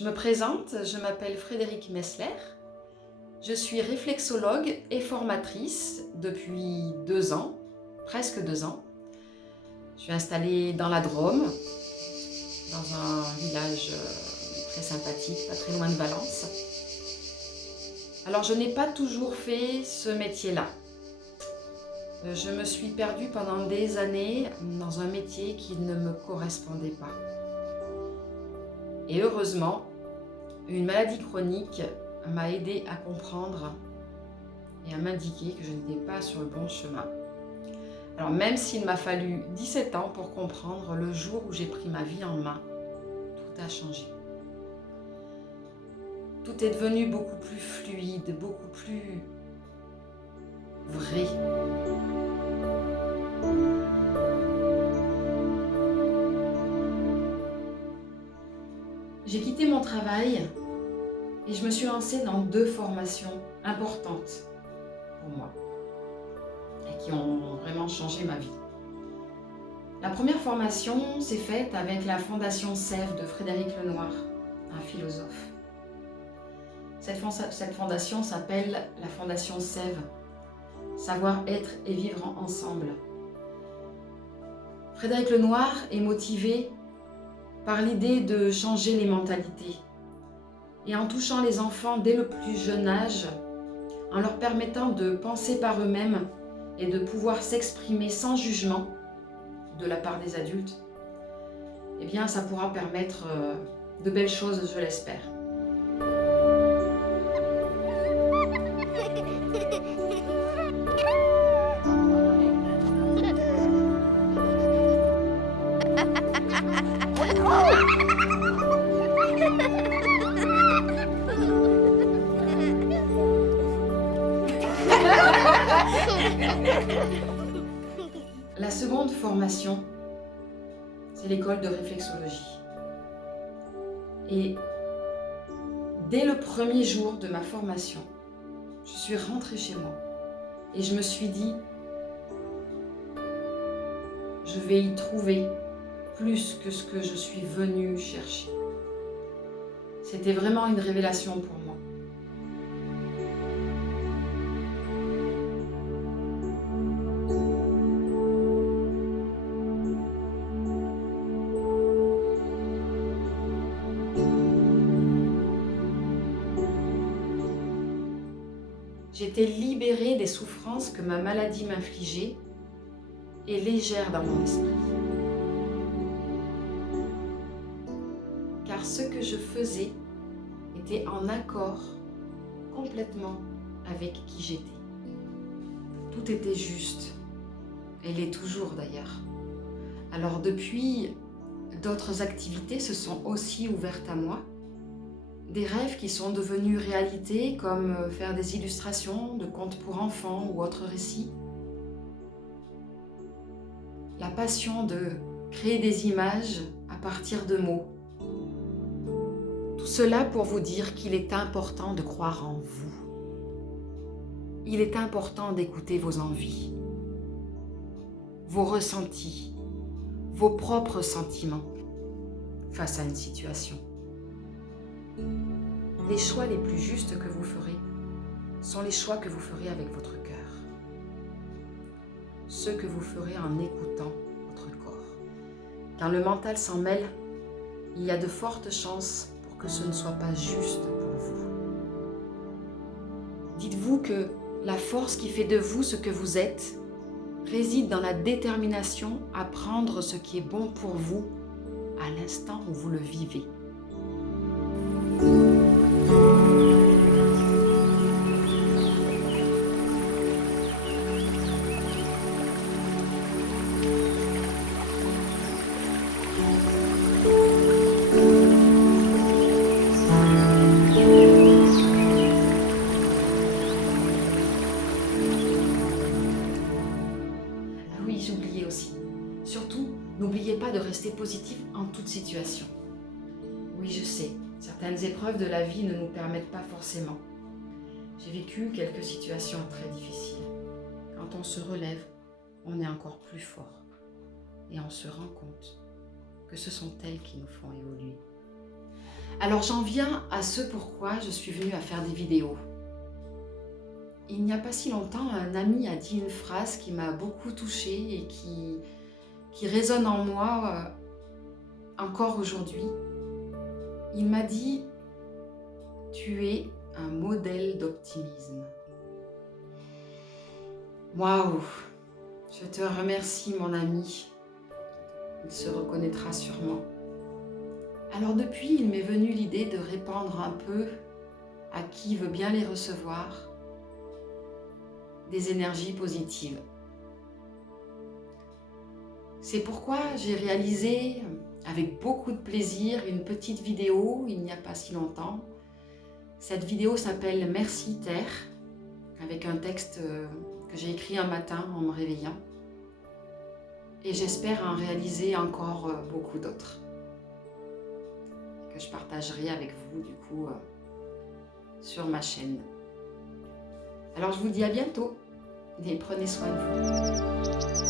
Je me présente, je m'appelle Frédérique Messler. Je suis réflexologue et formatrice depuis 2 ans, presque 2 ans. Je suis installée dans la Drôme, dans un village très sympathique, pas très loin de Valence. Alors je n'ai pas toujours fait ce métier-là. Je me suis perdue pendant des années dans un métier qui ne me correspondait pas. Et heureusement, une maladie chronique m'a aidée à comprendre et à m'indiquer que je n'étais pas sur le bon chemin. Alors même s'il m'a fallu 17 ans pour comprendre, le jour où j'ai pris ma vie en main, tout a changé. Tout est devenu beaucoup plus fluide, beaucoup plus vrai. J'ai quitté mon travail et je me suis lancée dans 2 formations importantes pour moi et qui ont vraiment changé ma vie. La première formation s'est faite avec la Fondation Sève de Frédéric Lenoir, un philosophe. Cette fondation s'appelle la Fondation Sève, Savoir être et vivre ensemble. Frédéric Lenoir est motivé par l'idée de changer les mentalités et en touchant les enfants dès le plus jeune âge, en leur permettant de penser par eux-mêmes et de pouvoir s'exprimer sans jugement de la part des adultes, eh bien ça pourra permettre de belles choses, je l'espère. La seconde formation, c'est l'école de réflexologie. Et dès le premier jour de ma formation, je suis rentrée chez moi et je me suis dit, je vais y trouver plus que ce que je suis venue chercher. C'était vraiment une révélation pour moi. J'étais libérée des souffrances que ma maladie m'infligeait et légère dans mon esprit. Car ce que je faisais était en accord complètement avec qui j'étais. Tout était juste. Elle l'est toujours d'ailleurs. Alors depuis, d'autres activités se sont aussi ouvertes à moi. Des rêves qui sont devenus réalité, comme faire des illustrations de contes pour enfants ou autres récits. La passion de créer des images à partir de mots. Tout cela pour vous dire qu'il est important de croire en vous. Il est important d'écouter vos envies, vos ressentis, vos propres sentiments face à une situation. Les choix les plus justes que vous ferez sont les choix que vous ferez avec votre cœur. Ceux que vous ferez en écoutant votre corps. Quand le mental s'en mêle, il y a de fortes chances pour que ce ne soit pas juste pour vous. Dites-vous que la force qui fait de vous ce que vous êtes réside dans la détermination à prendre ce qui est bon pour vous à l'instant où vous le vivez. Oui, j'oubliais aussi. Surtout, n'oubliez pas de rester positif en toute situation. Oui, je sais, certaines épreuves de la vie ne nous permettent pas forcément. J'ai vécu quelques situations très difficiles. Quand on se relève, on est encore plus fort. Et on se rend compte que ce sont elles qui nous font évoluer. Alors j'en viens à ce pourquoi je suis venue à faire des vidéos. Il n'y a pas si longtemps, un ami a dit une phrase qui m'a beaucoup touchée et qui résonne en moi encore aujourd'hui. Il m'a dit « Tu es un modèle d'optimisme ». Waouh! Je te remercie mon ami. Il se reconnaîtra sûrement. Alors depuis, il m'est venu l'idée de répandre un peu à qui veut bien les recevoir des énergies positives. C'est pourquoi j'ai réalisé avec beaucoup de plaisir une petite vidéo il n'y a pas si longtemps. Cette vidéo s'appelle « Merci Terre » avec un texte que j'ai écrit un matin en me réveillant. Et j'espère en réaliser encore beaucoup d'autres que je partagerai avec vous du coup sur ma chaîne. Alors je vous dis à bientôt et prenez soin de vous.